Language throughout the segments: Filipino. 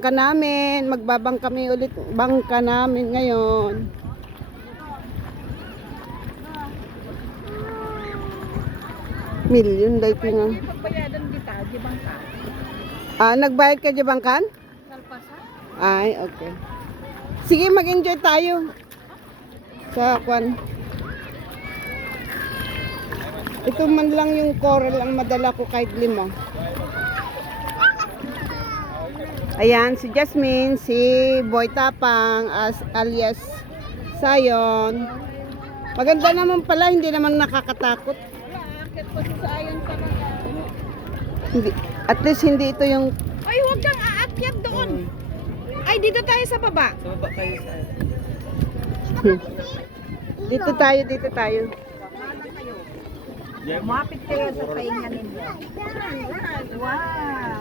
Bangka namin, magbabang kami ulit bangka namin ngayon. Milyon dahil nga. Pagbayadan kita, di bangka. Nagbayad ka di bangkan? Salpasa? Ay, okay. Sige, mag-enjoy tayo. Sa kwan. Ito man lang yung coral ang madala ko kahit 5. Ayan, si Jasmine, si Boy Tapang, alias Sayon. Maganda naman pala, hindi naman nakakatakot. Wala, akit pa sa ayon sa mga. Hindi, at least hindi ito yung... Ay, huwag kang aakyat doon. Ay, dito tayo sa baba. Sa baba kayo sa Dito tayo, dito tayo. Lumapit kayo sa pahinga ninyo. Wow!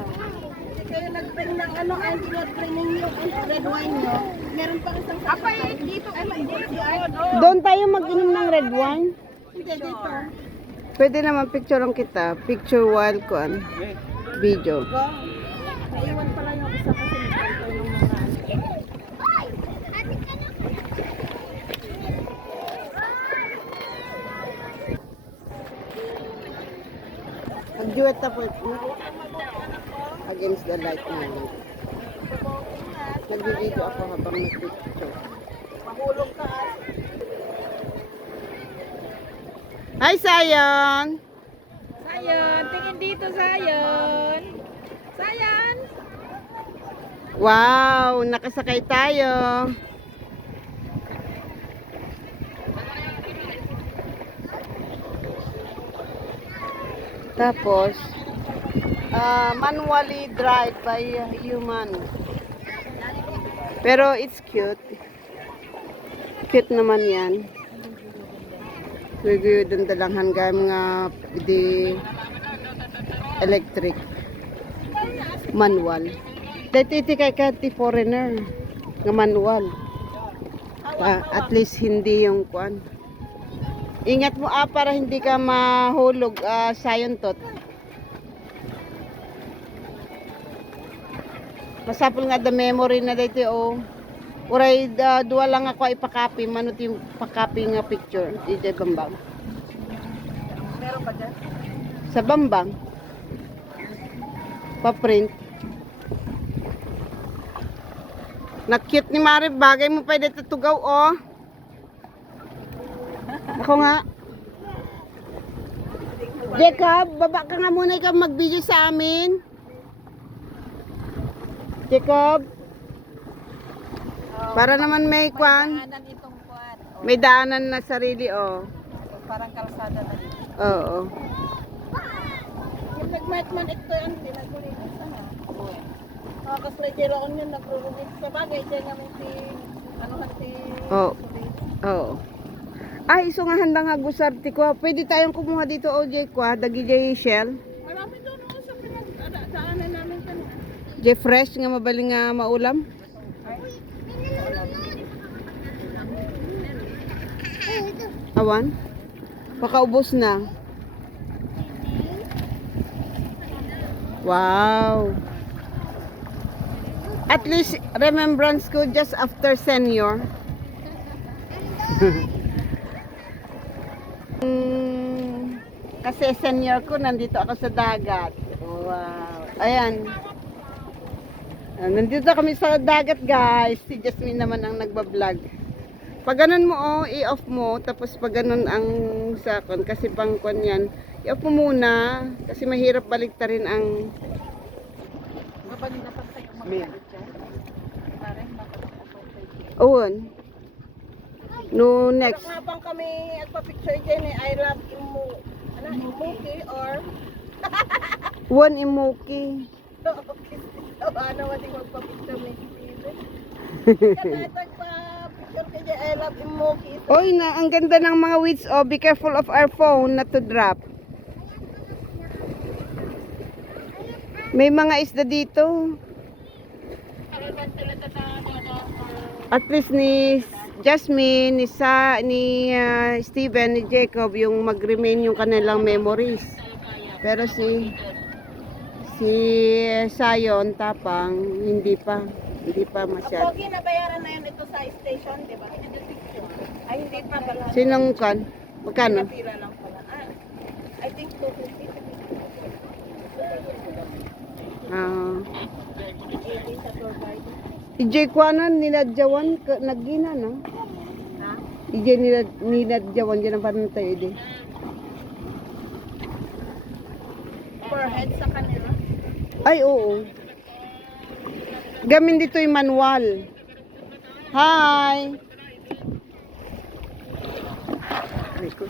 Kayo nag-bring ng ano, ang sinod-bring ninyo, ang red wine nyo. Meron pa isang apay dito. Ay, dito. Doon tayo mag-inom ng red wine. Hindi, dito. Pwede naman picturean kita. Picture while ko video. Naiwan pala yung isa kasi nagkanta yung mga Mag-duet na po. Against the light na. Nag-video ako habang nag-picture. mahulog ka. Hi, Sayon! Sayon, tingin dito, Sayon. Sayon! Wow! Nakasakay tayo. Tapos, manually drive by human. Pero it's cute. Cute naman yan. Review dun dalanghan kay mga di electric. Manual. Dati kay kati foreigner nga manual. At least hindi yung kwan. Ingat mo para hindi ka mahulog sayon tot. Masapol nga the memory na dito Uray duwa lang ako ipakapi manut yung pakapi nga picture DJ Bambang. Meron ba dyan? Sa Bambang. Pa-print. Na-cute ni Mari, bagay mo pwede tutugaw Ako nga. Jacob, baba ka nga muna ikaw mag-video sa amin. Jacob. Para naman may kwan. Daanan itong kuwan. May daanan na sarili Parang kalsada na dito. Oo. Yung nagmatman ito yan, pinagulit sa nga. Kasi na jero ko yun, nagrurumit sa bagay. Diyan namin si, Oo. Oo. Ay, iso nga handa nga gusarti ko. Pwede tayong kumuha dito OJ ko, dagi J Shell. marami doon sa pinagdaanan namin kanina. J Fresh nga mabaling nga maulam. Awan? Pakaubos na. Wow. At least remembrance ko just after senior. Kasi senior ko nandito ako sa dagat. Wow. Ayan. Nandito kami sa dagat, guys. Si Jasmine naman ang nagba-vlog. Pag ganun mo, i-off mo. Tapos pag ganun ang sakon, kasi pangkon yan, i-off mo muna. Kasi mahirap baliktarin ang... Mabaling na pagtay yung mga dyan. Parang makapagpapay. Oon. No, next. Habang kami nagpa-picture dyan I love Imuki or One Imuki. ano wali magpa-picture may Steven. Kaya nagpa-picture ka dyan I love Imuki. Oy, ang ganda ng mga weeds. Oh, be careful of our phone not to drop. May mga isda dito. At least ni Jasmine, ni Steven, ni Jacob, yung mag-remain yung kanilang memories. Pero si Si Sayon, Tapang, hindi pa. Hindi pa Ang masyado. pogi na bayaran na yun ito sa station, di ba? Ay, hindi pa pala. Sinong kan? Magkano? Natira lang pala. I think 250. Ah. 80 sa tour guide. IJ Kwanan, ninadyawan, nagina, no? Ha? IJ ninadyawan, dyan ang parang tayo, IJ. Per head sa kanila. Ay, oo. Gamin dito yung manual. Hi! Ay, ko.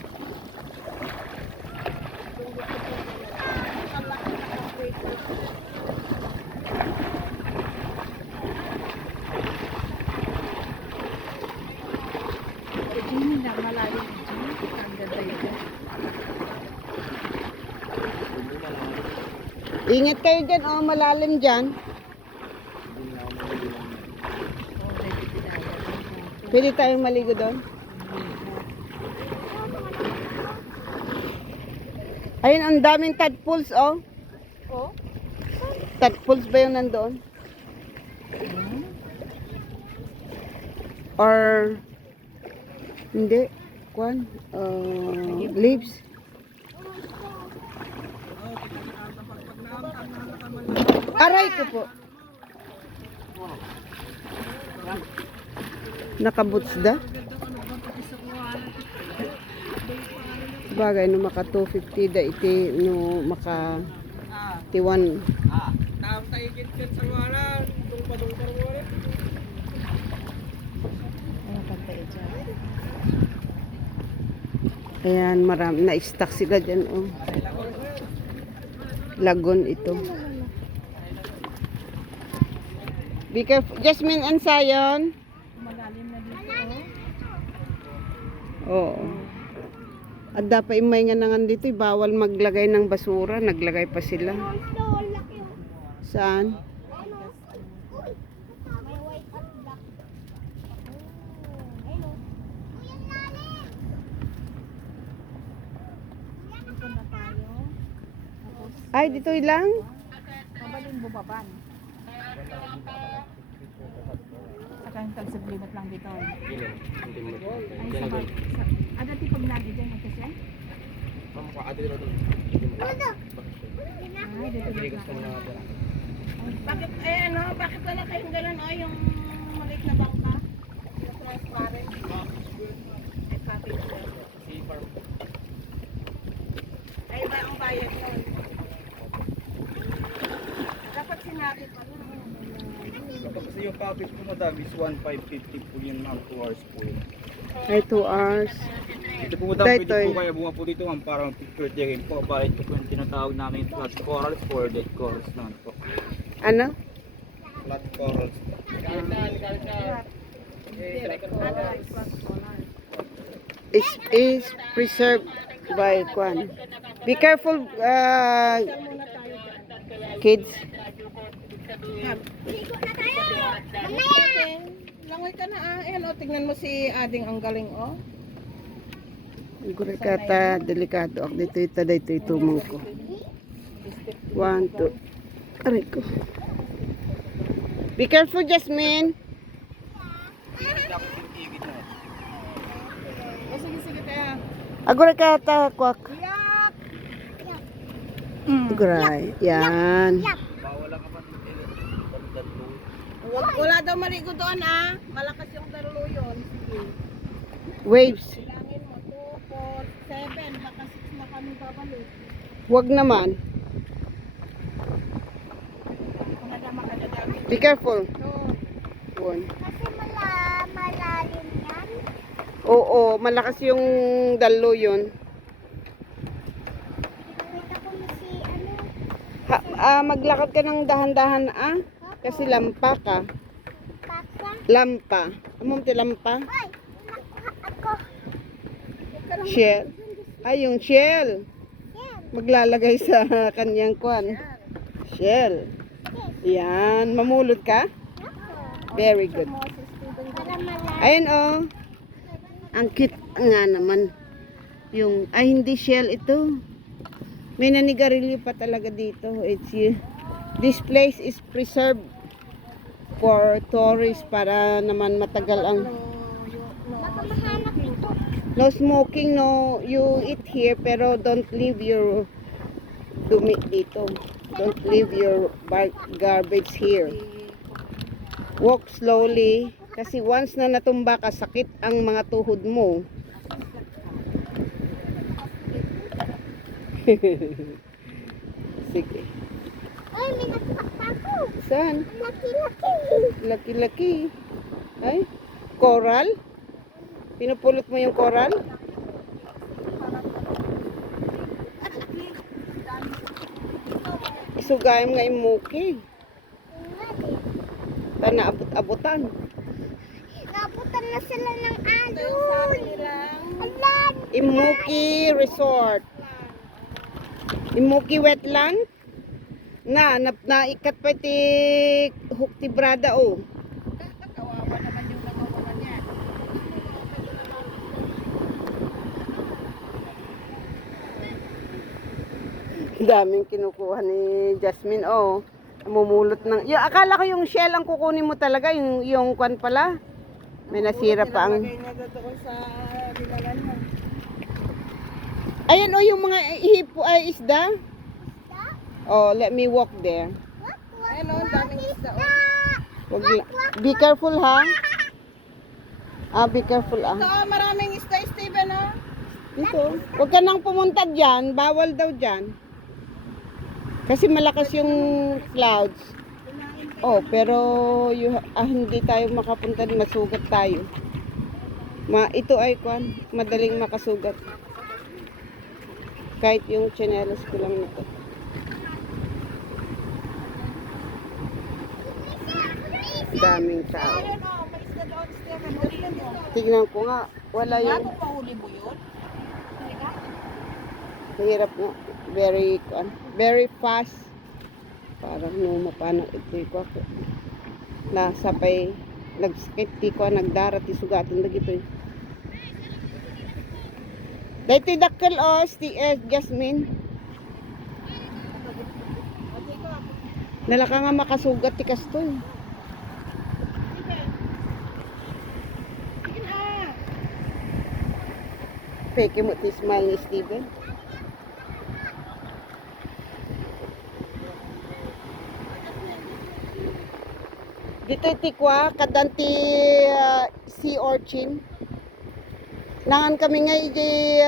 Hindi na malayo. Ang ganda yun. Ingat kayo dyan, oh, malalim dyan. Pwede tayong maligo doon. Ayun, ang daming tadpoles, oh. Oh? Tadpoles ba yung nandoon? Or, hindi, kwan, leaves. Aray ko po. Nakaboots da? Bagay no maka 250 da iti no maka T1. Tawag tayo kitkat sa wala. Dungpa-dungpa ng wala. Ayan, marami na-stock sila dyan, oh. Lagon ito. Be careful. Jasmine and Sayon. Malalim na dito, Oo. At dapat imay nga nangan dito, bawal maglagay ng basura. Naglagay pa sila. Saan? Ay, dito lang? Mabaling bubaban. Saka yung tagsaglimot lang dito. Ay, ada tipag lagi dyan yung kasi? Ay, dito lang. Bakit, bakit wala kayong gano'n, yung maliit na bangka? Yung transparent. Ay, copy ko. Ay, ba ang bayad nun? Dapat sinabi pa nun. Kasi yung package po madam is 1,550 po yun ma'am, 2 hours po yun. Ay, 2 hours. Ito po madam, Dahil pwede to, po kaya bunga po dito ma'am, parang picture taking po. Para ito po yung tinatawag namin flat corals for dead corals naman po. Ano? Flat corals. Is preserved by kwan. Be careful, kids. Langoy ka na Ayan tignan mo si Ading ang galing Siguro kata delikado ako dito ito itumong ko. 1, 2. Aray ko. Be careful, Jasmine. Sige kaya. Agora kata kwak. Yak! Gray. Yan. Wala daw maligo doon Malakas yung daluyon. Sige. Waves. Bilangin mo 2, 4, 7. Baka 6 na kami babalik. Wag naman. Kung ada makadadami. Be careful. So, 1. kasi malalim yan. Oo, malakas yung dalo yun. Nakita ko na si Maglakad ka ng dahan-dahan kasi lampa ka. Papa. Lampa. Amom ti lampa? Ay, ako. Shell. Ay, yung shell. Maglalagay sa kanyang kwan. Shell. Yan. Mamulot ka? Very good. Ayun oh. Ang cute nga naman. Yung, ay hindi shell ito. May nanigarilyo pa talaga dito. It's This place is preserved for tourists para naman matagal ang no smoking, no you eat here pero don't leave your dumi dito. Don't leave your garbage here. Walk slowly kasi once na natumba ka, sakit ang mga tuhod mo. Sige. Ay, may nakita ako. Saan? Laki-laki. Laki-laki. Ay, coral? Pinupulot mo yung coral? Isugayam nga yung muki. Tana abot-abutan. Naputan na sila ng alon. Alan. Imuki Resort. Imuki Wetland. Naikat pa ti Hukti Brada oh. Kawawa naman yung nagawa niya. Daming kinukuha ni Jasmine oh. Mumulot ng akala ko yung shell ang kukunin mo talaga, yung kwan pala. May nasira pa ang Niya doon sa bilalan mo. ayan oh, yung mga hipo ay isda. Oh, let me walk there. Ayun o, daming isda. Be careful ha. Be careful Ito, maraming isda, Steven o. Dito. Huwag ka nang pumunta dyan. Bawal daw dyan. Kasi malakas yung clouds. Oh, pero hindi tayo makapunta. Masugat tayo. Ito ay kwan. Madaling makasugat. Kahit yung tsinelas ko lang nito. Daming tao. Ayun o, may isda doon, Steven. Huliin mo. Tignan ko nga. Wala yung Bago pahuli mo yun? mahirap nga. Very fast. Parang no mapano ito ko ako. Nasapay nagsakit ti ko nagdarat ti sugatan dagito. Dito dakkel o Jasmine. Nalaka nga makasugat ti kastoy. Sige na. Peke mo ti smile ni Steven. Dito tikwa kadanti sea urchin. Nangan kami nga iji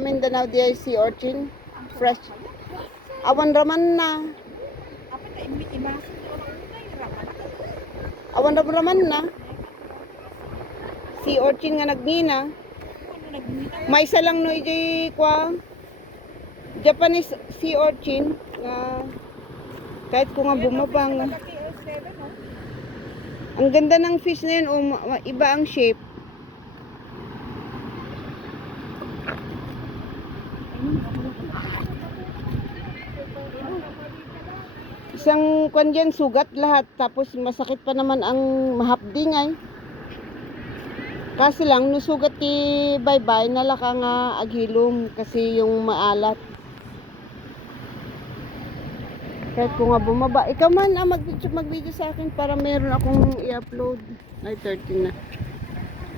Mindanao di sea urchin fresh. Awan raman na. Apa na imasin ko ang unay raman. Awan raman na. Sea urchin nga nagmina. Ano nagmina? May isa lang no iji kwa Japanese sea urchin nga kahit ko nga bumaba nga. Malaki o, Steven o. Ang ganda ng fish na yun, iba ang shape. Isang kwan dyan, sugat lahat. Tapos masakit pa naman ang mahapdingay. Kasi lang, nusugat ti bye-bye, nalaka nga aghilom kasi yung maalat. Kahit ko nga bumaba. Ikaw man, mag-video sa akin para meron akong i-upload. Ay, 13 na.